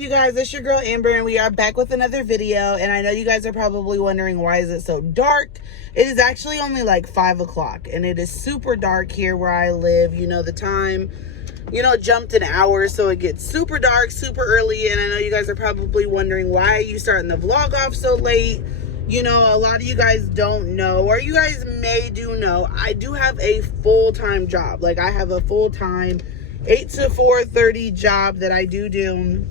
you guys? It's your girl Amber, and we are back with another video. And I know you guys are probably wondering, why is it so dark? It is actually only like 5 o'clock, and it is super dark here where I live. You know, the time, jumped an hour, so it gets super dark super early. And I know you guys are probably wondering, why are you starting the vlog off so late? You know, a lot of you guys don't know, or you guys may do know, I do have a full-time job. Like, I have a full-time 8 to 4:30 job that I do.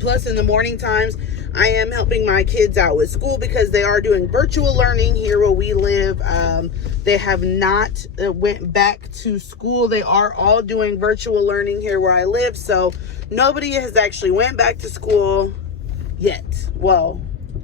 Plus, in the morning times, I am helping my kids out with school because they are doing virtual learning here where we live. They have not went back to school. They are all doing virtual learning here where I live. So nobody has actually went back to school yet. Well,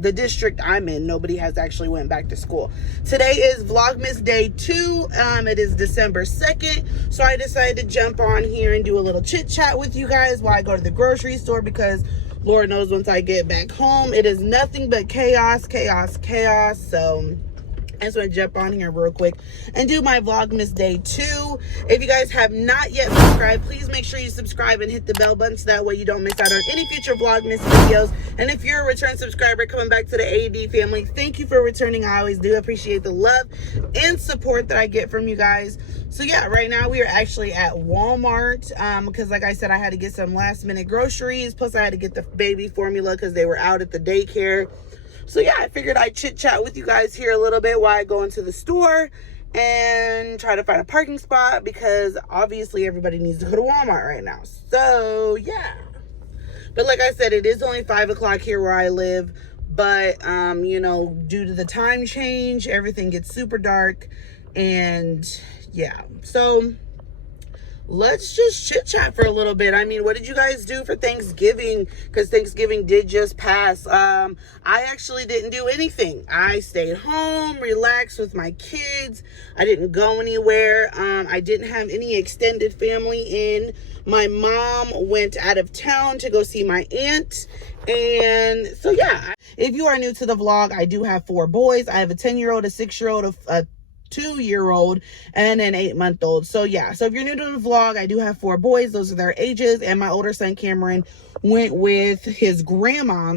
the district I'm in, nobody has actually went back to school. Today is Vlogmas Day 2. It is December 2nd. So I decided to jump on here and do a little chit chat with you guys while I go to the grocery store, because Lord knows once I get back home, it is nothing but chaos. So I just want to jump on here real quick and do my Vlogmas Day 2. If you guys have not yet subscribed, please make sure you subscribe and hit the bell button so that way you don't miss out on any future Vlogmas videos. And if you're a return subscriber coming back to the AD family, thank you for returning. I always do appreciate the love and support that I get from you guys. So yeah, right now we are actually at Walmart because, like I said, I had to get some last minute groceries. Plus I had to get the baby formula because they were out at the daycare. So yeah, I figured I'd chit chat with you guys here a little bit while I go into the store and try to find a parking spot, because obviously everybody needs to go to Walmart right now. So yeah, but like I said, it is only 5 o'clock here where I live, but due to the time change, everything gets super dark. And yeah, so let's just chit chat for a little bit. I mean, what did you guys do for Thanksgiving? Because Thanksgiving did just pass. I actually didn't do anything. I stayed home, relaxed with my kids. I didn't go anywhere. I didn't have any extended family in. My mom went out of town to go see my aunt. And so, yeah, if you are new to the vlog, I do have 4 boys. I have a 10-year-old, a 6-year-old, a 2-year-old, and an 8-month-old. So yeah, so if you're new to the vlog, I do have 4 boys. Those are their ages. And my older son Camron went with his grandma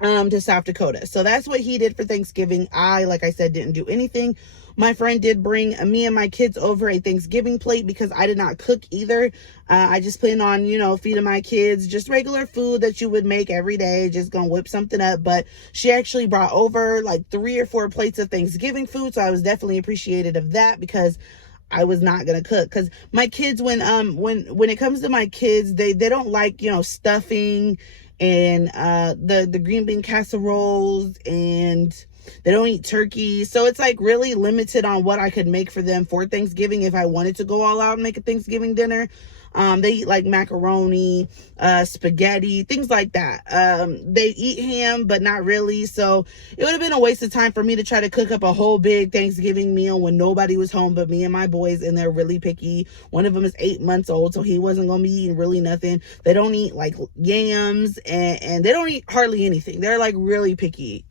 to South Dakota. So that's what he did for Thanksgiving. I, like I said, didn't do anything. My friend did bring me and my kids over a Thanksgiving plate because I did not cook either. I just plan on, feeding my kids just regular food that you would make every day, just gonna whip something up. But she actually brought over like 3 or 4 plates of Thanksgiving food. So I was definitely appreciative of that, because I was not gonna cook. Because my kids, when it comes to my kids, they don't like, stuffing and the green bean casseroles, and they don't eat turkey. So it's like really limited on what I could make for them for Thanksgiving if I wanted to go all out and make a Thanksgiving dinner. They eat like macaroni, spaghetti, things like that. They eat ham, but not really. So it would have been a waste of time for me to try to cook up a whole big Thanksgiving meal when nobody was home but me and my boys, and they're really picky. One of them is 8 months old, so he wasn't going to be eating really nothing. They don't eat like yams, and they don't eat hardly anything. They're like really picky.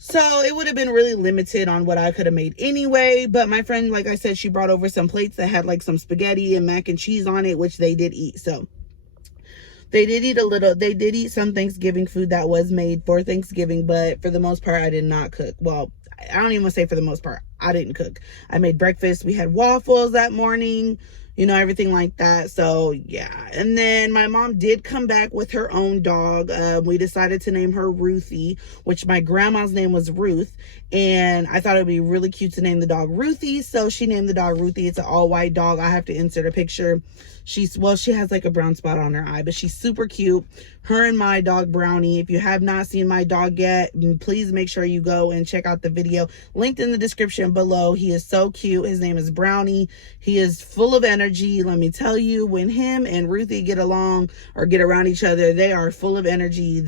So it would have been really limited on what I could have made anyway. But my friend, like I said, she brought over some plates that had like some spaghetti and mac and cheese on it, which they did eat. So they did eat some Thanksgiving food that was made for Thanksgiving. But for the most part, I did not cook. Well, I don't even want to say for the most part, I didn't cook. I made breakfast. We had waffles that morning, everything like that. So yeah. And then my mom did come back with her own dog. We decided to name her Ruthie, which my grandma's name was Ruth. And I thought it would be really cute to name the dog Ruthie. So she named the dog Ruthie. It's an all white dog. I have to insert a picture. She has like a brown spot on her eye, but she's super cute. Her and my dog Brownie. If you have not seen my dog yet, please make sure you go and check out the video linked in the description below. He is so cute. His name is Brownie. He is full of energy. Let me tell you, when him and Ruthie get along or get around each other, they are full of energy.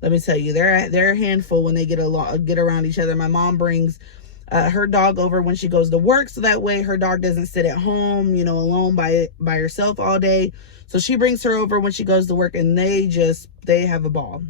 Let me tell you, they're a handful when they get around each other. My mom brings her dog over when she goes to work, so that way her dog doesn't sit at home, alone by herself all day. So she brings her over when she goes to work, and they have a ball.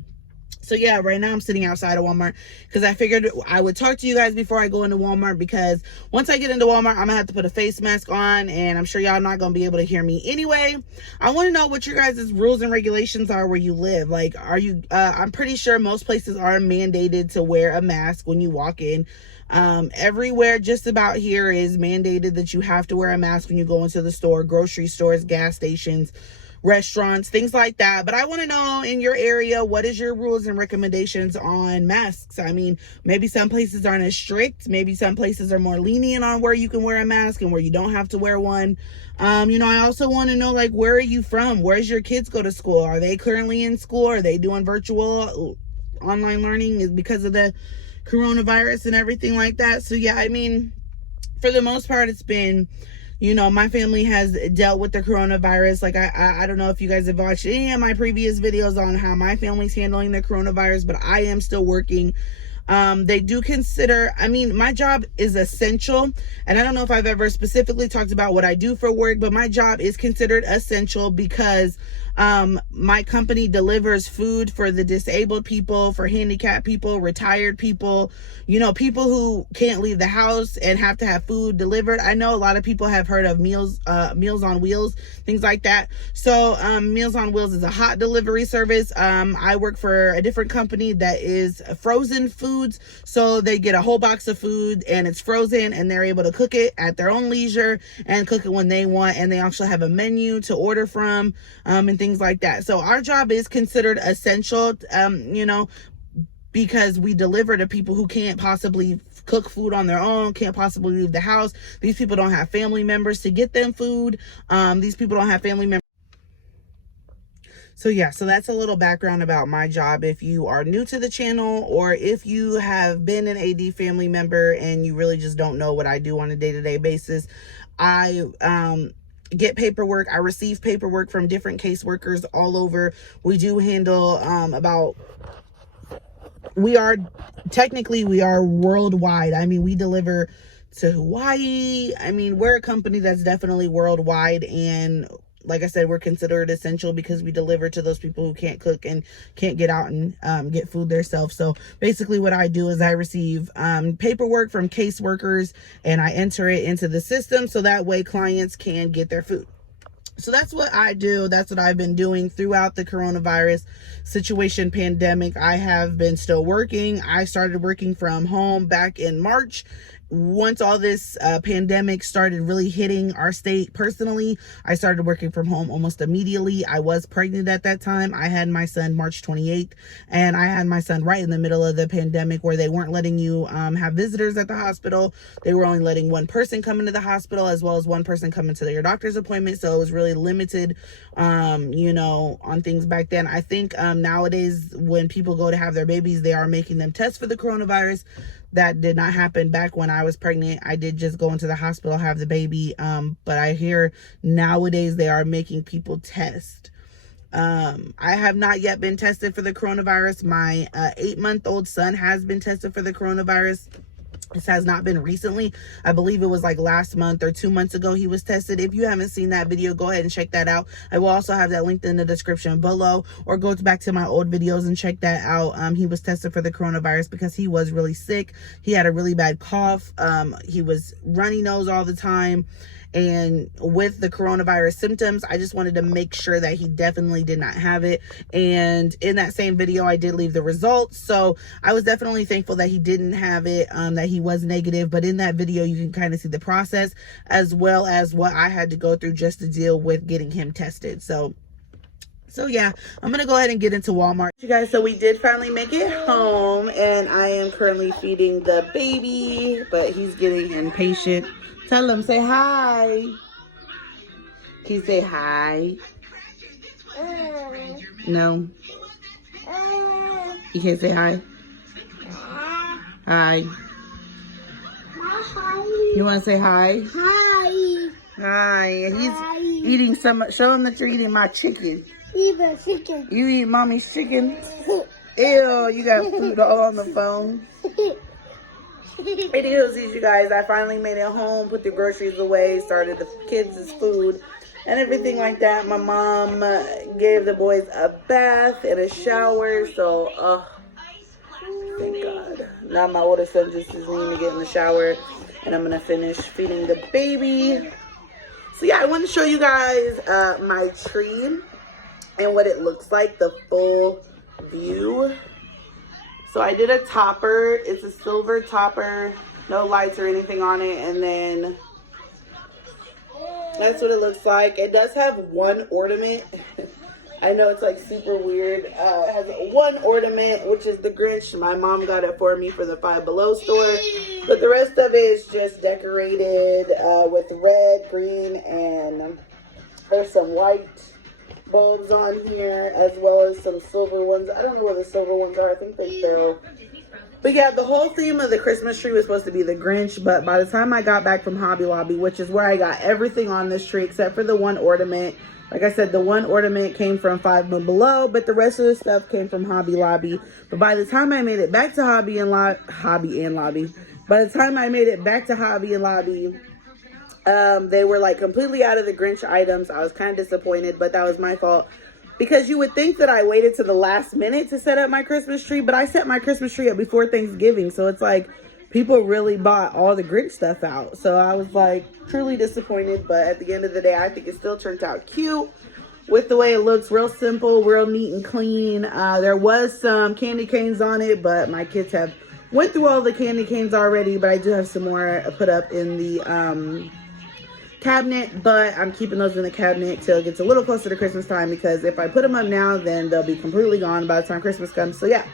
So yeah, right now I'm sitting outside of Walmart because I figured I would talk to you guys before I go into Walmart, because once I get into Walmart, I'm gonna have to put a face mask on, and I'm sure y'all not gonna be able to hear me anyway. I want to know what your guys' rules and regulations are where you live. Like, are you I'm pretty sure most places are mandated to wear a mask when you walk in. Everywhere just about here is mandated that you have to wear a mask when you go into the store, grocery stores, gas stations, restaurants, things like that. But I want to know, in your area, what is your rules and recommendations on masks? I mean, maybe some places aren't as strict. Maybe some places are more lenient on where you can wear a mask and where you don't have to wear one. You know, I also want to know, like, where are you from? Where's your kids go to school? Are they currently in school? Are they doing virtual online learning is because of the coronavirus and everything like that? So yeah, I mean, for the most part, it's been, you know, my family has dealt with the coronavirus. Like, I don't know if you guys have watched any of my previous videos on how my family's handling the coronavirus, but I am still working. They do consider, I mean, my job is essential, and I don't know if I've ever specifically talked about what I do for work, but my job is considered essential because my company delivers food for the disabled people, for handicapped people, retired people, you know, people who can't leave the house and have to have food delivered. I know a lot of people have heard of Meals on Wheels, things like that. So Meals on Wheels is a hot delivery service. I work for a different company that is frozen foods. So they get a whole box of food and it's frozen, and they're able to cook it at their own leisure and cook it when they want. And they actually have a menu to order from, and things like that. So our job is considered essential, you know, because we deliver to people who can't possibly cook food on their own, can't possibly leave the house. These people don't have family members to get them food. These people don't have family members. So yeah, so that's a little background about my job. If you are new to the channel, or if you have been an AD family member and you really just don't know what I do on a day-to-day basis, I get paperwork. I receive paperwork from different caseworkers all over. We do handle we are worldwide. I mean, we deliver to Hawaii. I mean, we're a company that's definitely worldwide, and like I said, we're considered essential because we deliver to those people who can't cook and can't get out and get food themselves. So basically what I do is I receive paperwork from caseworkers, and I enter it into the system so that way clients can get their food. So that's what I do. That's what I've been doing throughout the coronavirus situation, pandemic. I have been still working. I started working from home back in March. Once all this pandemic started really hitting our state personally, I started working from home almost immediately. I was pregnant at that time. I had my son March 28th, and I had my son right in the middle of the pandemic where they weren't letting you have visitors at the hospital. They were only letting one person come into the hospital as well as one person come into your doctor's appointment. So it was really limited, you know, on things back then. I think nowadays when people go to have their babies, they are making them test for the coronavirus. That did not happen back when I was pregnant. I did just go into the hospital, have the baby. But I hear nowadays they are making people test. I have not yet been tested for the coronavirus. My 8-month-old son has been tested for the coronavirus. This has not been recently. I believe it was like last month or 2 months ago he was tested. If you haven't seen that video, go ahead and check that out. I will also have that linked in the description below, or go back to my old videos and check that out. He was tested for the coronavirus because he was really sick. He had a really bad cough. He was runny nose all the time. And with the coronavirus symptoms, I just wanted to make sure that he definitely did not have it. And in that same video, I did leave the results. So I was definitely thankful that he didn't have it, that he was negative. But in that video, you can kind of see the process as well as what I had to go through just to deal with getting him tested. So yeah, I'm going to go ahead and get into Walmart. You guys, so we did finally make it home, and I am currently feeding the baby, but he's getting impatient. Tell him, say hi. Can you say hi? No. You can't say hi? Hi. You want to say hi? Hi. Hi. He's eating some. Show him that you're eating my chicken. Eat my chicken. You eat mommy's chicken? Ew, you got food all on the phone. Anywho, you guys, I finally made it home, put the groceries away, started the kids' food, and everything like that. My mom gave the boys a bath and a shower, so thank God. Now my older son just is needing to get in the shower, and I'm gonna finish feeding the baby. So yeah, I want to show you guys my tree and what it looks like, the full view. So I did a topper. It's a silver topper, no lights or anything on it, and then that's what it looks like. It does have one ornament. I know it's like super weird. It has one ornament, which is the Grinch. My mom got it for me for the Five Below store. But the rest of it is just decorated with red, green, and there's some white bulbs on here, as well as some silver ones. I don't know where the silver ones are. I think they fell. But yeah, the whole theme of the Christmas tree was supposed to be the Grinch, but by the time I got back from Hobby Lobby, which is where I got everything on this tree except for the one ornament. Like I said, the one ornament came from Five Below, but the rest of the stuff came from Hobby Lobby. But by the time I made it back to Hobby and Lobby, by the time I made it back to Hobby and Lobby, they were like completely out of the Grinch items. I was kind of disappointed, but that was my fault. Because you would think that I waited to the last minute to set up my Christmas tree, but I set my Christmas tree up before Thanksgiving. So it's like people really bought all the Grinch stuff out. So I was like truly disappointed, but at the end of the day, I think it still turned out cute with the way it looks. Real simple, real neat and clean. There was some candy canes on it, but my kids have went through all the candy canes already, but I do have some more put up in the cabinet, but I'm keeping those in the cabinet till it gets a little closer to Christmas time, because if I put them up now, then they'll be completely gone by the time Christmas comes. So yeah,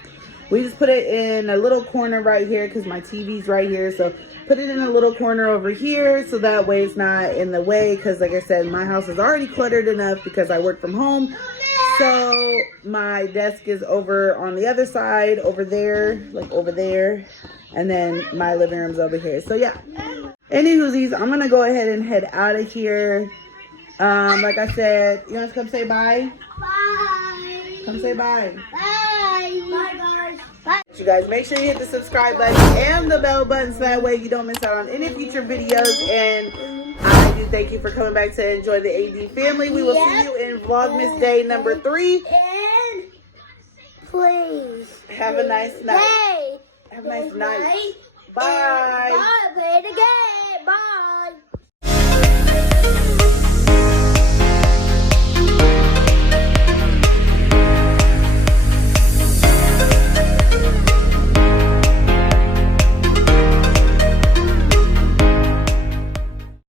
we just put it in a little corner right here because my TV's right here. So put it in a little corner over here so that way it's not in the way, because like I said, my house is already cluttered enough because I work from home. So my desk is over on the other side, over there, like over there, and then my living room's over here. So yeah, anywhoosies, I'm gonna go ahead and head out of here. Like I said, you want to come say bye? Bye. Come say bye. Bye. Bye, guys. Bye. You guys, make sure you hit the subscribe button and the bell button so that way you don't miss out on any future videos. And I do thank you for coming back to enjoy the AD family. We will see you in Vlogmas day number 3. And please have a nice night. Hey. Have a nice night. Bye. Bye. Play the game. Bye.